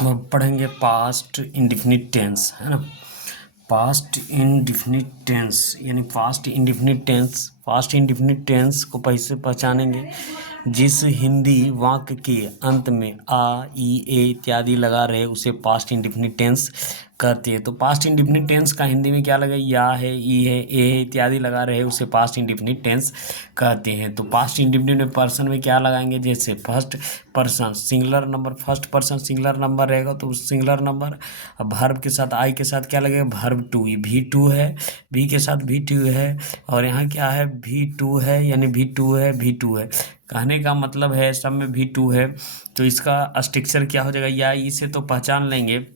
हम पढ़ेंगे past indefinite tense, है ना। पास्ट इंडिफिनिट टेंस यानी फास्ट इंडिफिनिट टेंस को कैसे पहचानेंगे। जिस हिंदी वाक्य के अंत में आ, ई, ए इत्यादि लगा रहे उसे पास्ट इंडिफिनिट टेंस कहते हैं। तो पास्ट इंडिफिनिट टेंस का हिंदी में क्या लगा, या है, ई है, ए है इत्यादि लगा रहे उसे पास्ट इंडिफिनिट टेंस कहते हैं। तो पास्ट इंडिफिनिट पर्सन में क्या लगाएंगे, जैसे first person singular number, first person singular number रहेगा तो सिंगुलर नंबर। अब वर्ब के साथ आई के साथ क्या लगेगा, वर्ब टू, भी टू है, भी के साथ भी टू है, और यहाँ क्या है, भी टू है, यानी भी टू है, भी टू है। कहने का मतलब है सब में भी टू है, तो इसका स्ट्रक्चर क्या हो जाएगा, या इसे तो पहचान लेंगे।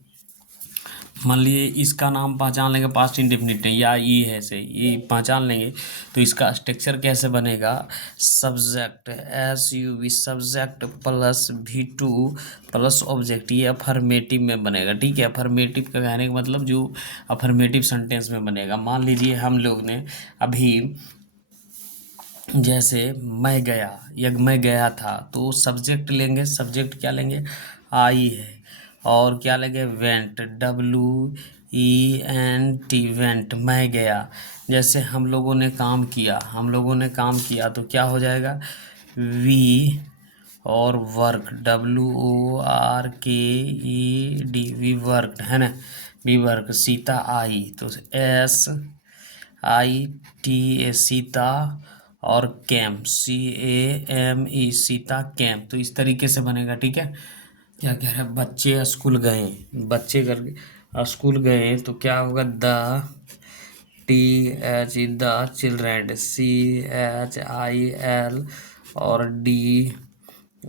मान लिए इसका नाम पहचान लेंगे, पास्ट इंडेफिनिट है, या ई है से ये पहचान लेंगे, तो इसका स्ट्रक्चर कैसे बनेगा, subject SUV subject plus V2 plus object, ये अफर्मेटिव में बनेगा। ठीक है, अफर्मेटिव का कहने का मतलब जो अफर्मेटिव सेंटेंस में बनेगा। मान लीजिए हम लोग ने अभी जैसे मैं गया या मैं गया था, तो सब्जेक्ट लेंगे, सब्जेक्ट क्या लेंगे, आई है, और क्या लेंगे, वेंट, WENT वेंट, मैं गया। जैसे हम लोगों ने काम किया, हम लोगों ने काम किया तो क्या हो जाएगा, वी, और वर्क, WORKED, वी वर्क, है ना, वी वर्क। सीता आई तो SITA सीता, और कैम CAME सीता कैम, तो इस तरीके से बनेगा। ठीक है, क्या कह रहा है, बच्चे स्कूल गए, बच्चे करके स्कूल गए तो क्या होगा, TH द चिल्ड्रेन, CHIL, और D,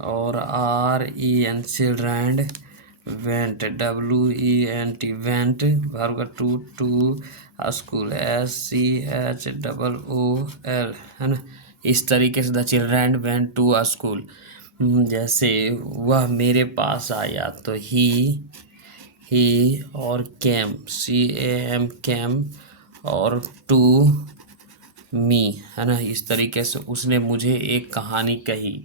और REN children, went, WENT went, verb का टू स्कूल, SCHOOL, है ना। इस तरीके से the children went to school. जैसे वह मेरे पास आया तो ही, और कैम CAM कैम, और टू मी, है ना। इस तरीके से उसने मुझे एक कहानी कही,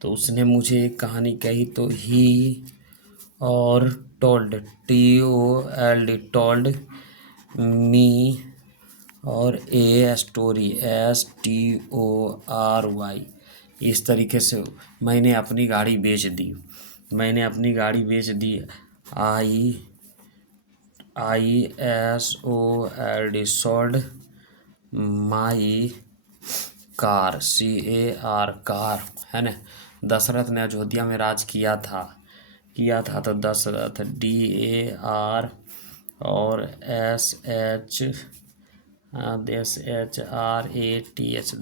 तो उसने मुझे एक कहानी कही तो ही, और टोल्ड, TOLD टोल्ड मी, और ए स्टोरी, STORY। इस तरीके से मैंने अपनी गाड़ी बेच दी, मैंने अपनी गाड़ी बेच दी, ISOLD sold my car, CAR car, है ना। दशरथ ने अयोध्या में राज किया था तो दशरथ, DAR, और SHRATH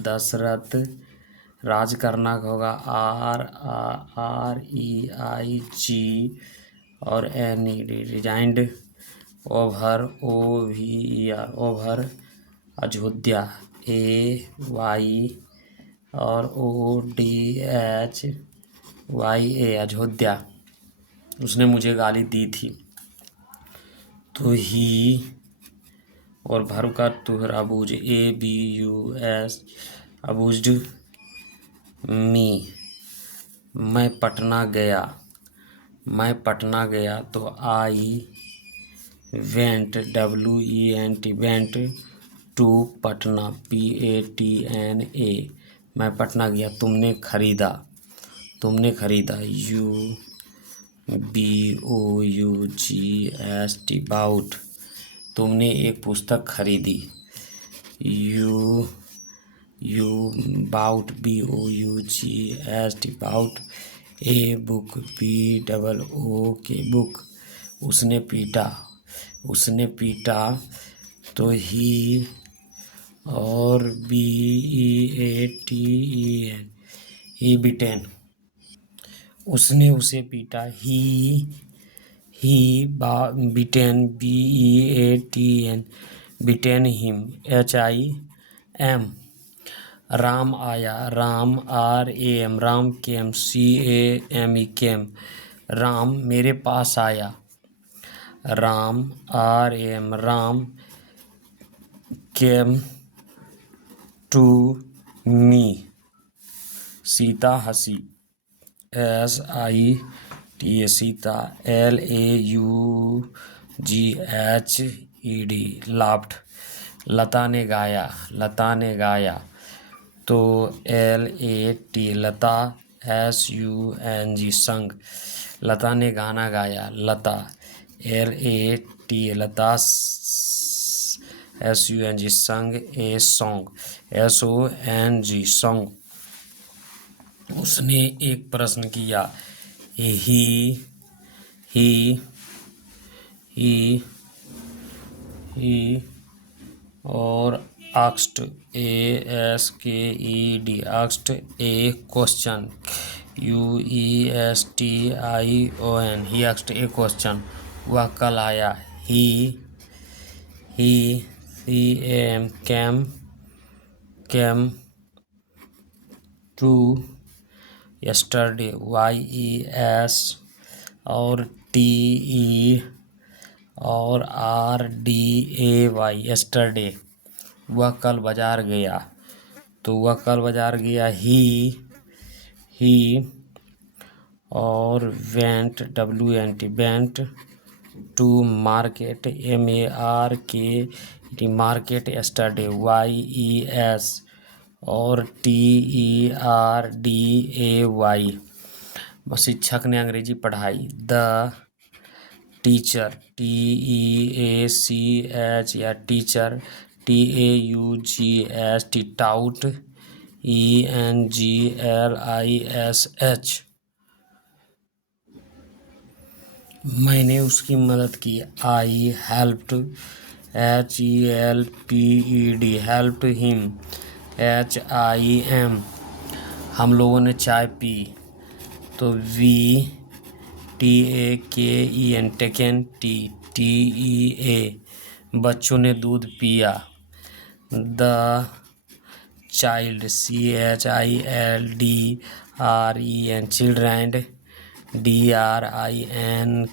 दशरथ। राज करना का होगा REIG, और NED reigned, over OVER over, Ayodhya AY, और ODHYA अयोध्या। उसने मुझे गाली दी थी तो ही, और भर का तुहर अबूझ, ABUS अबूझ मी। मैं पटना गया, मैं पटना गया तो I went, WENT went to Patna, PATNA, मैं पटना गया। तुमने खरीदा, तुमने खरीदा, BOUGST बाउट, तुमने एक पुस्तक खरीदी, you bought, BOUGST bought a book, BOOK book. उसने पीटा, उसने पीटा तो ही, और BEATEN ही बिटेन, उसने उसे पीटा, ही बिटेन, BEATEN बिटेन हिम, HIM। राम आया, राम RAM राम केम, CAME केम, राम मेरे पास आया, Ram RAM Ram came to me, Sita हंसी, SITA T A Sita, LAUGHED laughed. Lata ने गाया, लता ने गाया तो LAT लता, SUNG संग। लता ने गाना गाया, लता, LAT लता, SUNG संग, ए सॉन्ग, SONG सॉन्ग। उसने एक प्रश्न किया, ही और asked, ASKED asked a question, QUESTION he asked a question। वह कल आया, he came to yesterday, YES और TE और RDAY yesterday। वह कल बाजार गया, तो वह कल बाजार गया, ही और went went to market, market yesterday, YES और TERDAY। शिक्षक ने अंग्रेजी पढ़ाई, द टीचर, TEACH या टीचर, TAUGHT टाउट, ENGLISH। मैंने उसकी मदद की, I helped, HELPED helped him, HIM। हम लोगों ने चाय पी, तो TAKEN टेकन, TEA। बच्चों ने दूध पिया, the child, CHILDREN children, DRINKEN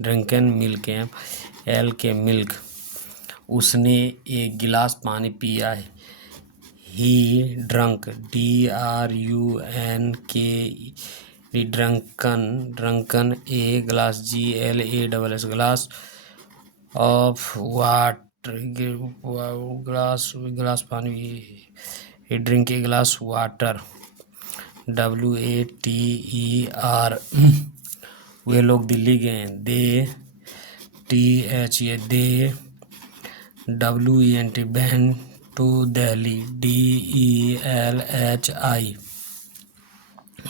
drinken, milk, LK milk. उसने एक गिलास पानी पिया, he drunk, DRUNK drunken a glass, GLASS glass of water, glass पानी, he drink a glass water, WATER। वे लोग दिल्ली गए, दे THA they, WENT went to Delhi, DELHI।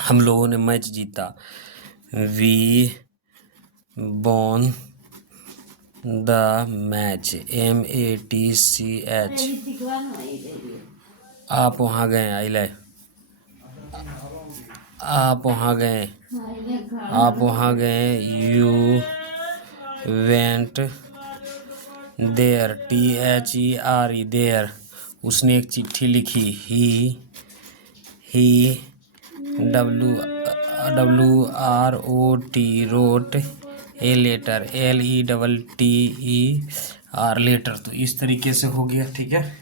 हम लोगों ने मैच जीता, We won the match, MATCH। आप वहाँ गए, आप वहाँ गए, You went there, THERE there। उसने एक चिट्ठी लिखी, he wrote a letter, LETTER letter. तो इस तरीके से हो गया, ठीक है।